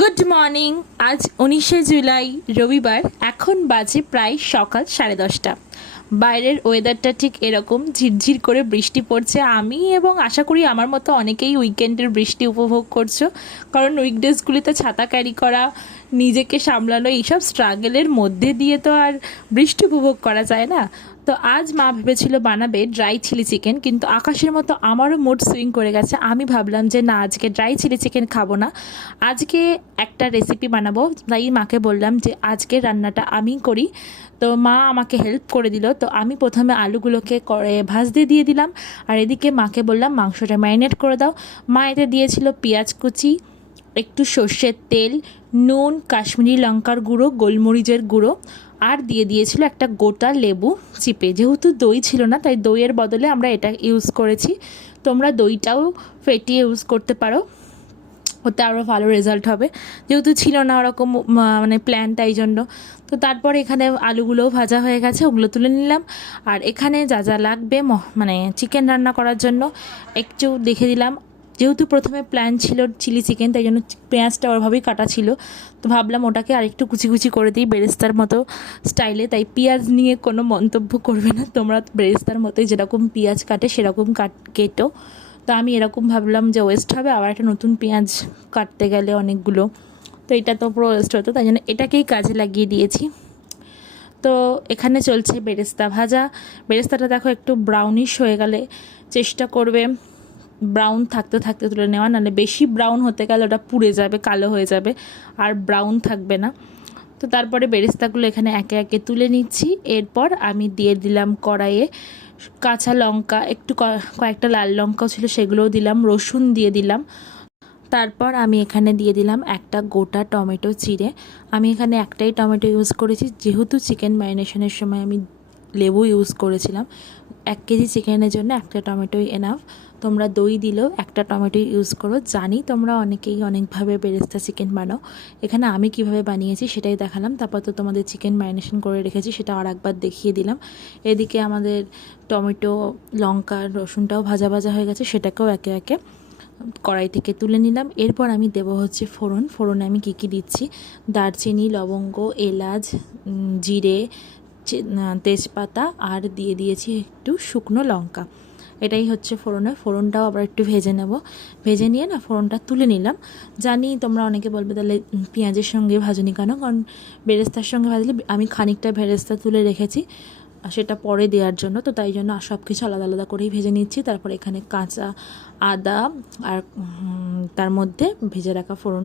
Good morning. আজ 19শে জুলাই রবিবার। এখন বাজে প্রায় সকাল 10:30। বাইরের ওয়েদারটা ঠিক এরকম, ঝিরঝির করে বৃষ্টি পড়ছে। আমি এবং আশা করি আমার মতো অনেকেই উইকেন্ডের বৃষ্টি উপভোগ করছো, কারণ উইকডেজগুলিতে ছাতা ক্যারি করা, নিজেকে সামলানো, এইসব স্ট্রাগলের মধ্যে দিয়ে তো আর বৃষ্টি উপভোগ করা যায় না। তো আজ মা ভেবেছিল বানাবে ড্রাই চিলি চিকেন, কিন্তু আকাশের মতো আমারও মুড সুইং করে গেছে। আমি ভাবলাম যে না, আজকে ড্রাই চিলি চিকেন খাবো না, আজকে একটা রেসিপি বানাবো। তাই মাকে বললাম যে আজকে রান্নাটা আমি করি। তো মা আমাকে হেল্প করে দিল। তো আমি প্রথমে আলুগুলোকে ভাজতে দিয়ে দিলাম, আর এদিকে মাকে বললাম মাংসটা ম্যারিনেট করে দাও। মা এতে দিয়েছিল পেঁয়াজ কুচি, একটু সর্ষের তেল, নুন, কাশ্মীরি লঙ্কার গুঁড়ো, গোলমরিচের গুঁড়ো, আর দিয়ে দিয়েছিল একটা গোটা লেবু চিপে। যেহেতু দই ছিল না, তাই দইয়ের বদলে আমরা এটা ইউজ করেছি। তোমরা দইটাও ফেটিয়ে ইউজ করতে পারো, ওতে আরও ভালো রেজাল্ট হবে। যেহেতু ছিল না ওরকম মানে প্ল্যান, তাই জন্য। তো তারপর এখানে আলুগুলোও ভাজা হয়ে গেছে, ওগুলো তুলে নিলাম। আর এখানে যা যা লাগবে মানে চিকেন রান্না করার জন্য একটু দেখে দিলাম। যেহেতু প্রথমে প্ল্যান ছিল চিলি চিকেন, তাই জন্য পেঁয়াজটা ওভাবেই কাটা ছিল। তো ভাবলাম ওটাকে আরেকটু কুচি কুচি করে দিই বেরেস্তার মতো স্টাইলে। তাই পেঁয়াজ নিয়ে কোনো মন্তব্য করবে না তোমরা, বেরেস্তার মতোই যেরকম পেঁয়াজ কাটে সেরকম কেটো। তো আমি এরকম ভাবলাম যে ওয়েস্ট হবে, আবার একটা নতুন পেঁয়াজ কাটতে গেলে অনেকগুলো, তো এটা তো পুরো ওয়েস্ট হতো, তাই জন্য এটাকেই কাজে লাগিয়ে দিয়েছি। তো এখানে চলছে বেরেস্তা ভাজা। বেরেস্তাটা দেখো একটু ব্রাউনিশ হয়ে গেলে চেষ্টা করবে ব্রাউন থাকতে থাকতে তুলে নেওয়া, নাহলে বেশি ব্রাউন হতে গেলে ওটা পুড়ে যাবে, কালো হয়ে যাবে, আর ব্রাউন থাকবে না। তো তারপরে বেরেস্তাগুলো এখানে একে একে তুলে নিচ্ছি। এরপর আমি দিয়ে দিলাম কড়াইয়ে কাঁচা লঙ্কা, একটু কয়েকটা লাল লঙ্কাও ছিল সেগুলোও দিলাম, রসুন দিয়ে দিলাম। তারপর আমি এখানে দিয়ে দিলাম একটা গোটা টমেটো চিড়ে। আমি এখানে একটাই টমেটো ইউজ করেছি, যেহেতু চিকেন ম্যারিনেশনের সময় আমি লেবু ইউজ করেছিলাম। 1 কেজি চিকেনের জন্য একটা টমেটোই এনাফ। তোমরা দই দিলেও একটা টমেটো ইউজ করো। জানি তোমরা অনেকেই অনেকভাবে বেরেস্তা চিকেন বানাও, এখানে আমি কিভাবে বানিয়েছি সেটাই দেখালাম। তারপর তো তোমাদের চিকেন ম্যারিনেশন করে রেখেছি, সেটা আর একবার দেখিয়ে দিলাম। এদিকে আমাদের টমেটো, লঙ্কা, রসুনটাও ভাজা ভাজা হয়ে গেছে, সেটাকেও একে একে কড়াই থেকে তুলে নিলাম। এরপর আমি দেবো হচ্ছে ফোড়ন। ফোড়নে আমি কী দিচ্ছি, দারচিনি, লবঙ্গ, এলাচ, জিরে, তেজপাতা, আর দিয়ে দিয়েছি একটু শুকনো লঙ্কা। এটাই হচ্ছে ফোড়নে। ফোড়নটাও আবার একটু ভেজে নেব, ভেজে নিয়ে না ফোড়নটা তুলে নিলাম। জানি তোমরা অনেকে বলবে তাহলে পেঁয়াজের সঙ্গে ভাজনি কেন, কারণ বেরেস্তার সঙ্গে ভাজলে আমি খানিকটা বেরেস্তা তুলে রেখেছি সেটা পরে দেওয়ার জন্য, তো তাই জন্য সব কিছু আলাদা আলাদা করেই ভেজে নিচ্ছি। তারপর এখানে কাঁচা আদা আর তার মধ্যে ভেজে রাখা ফোড়ন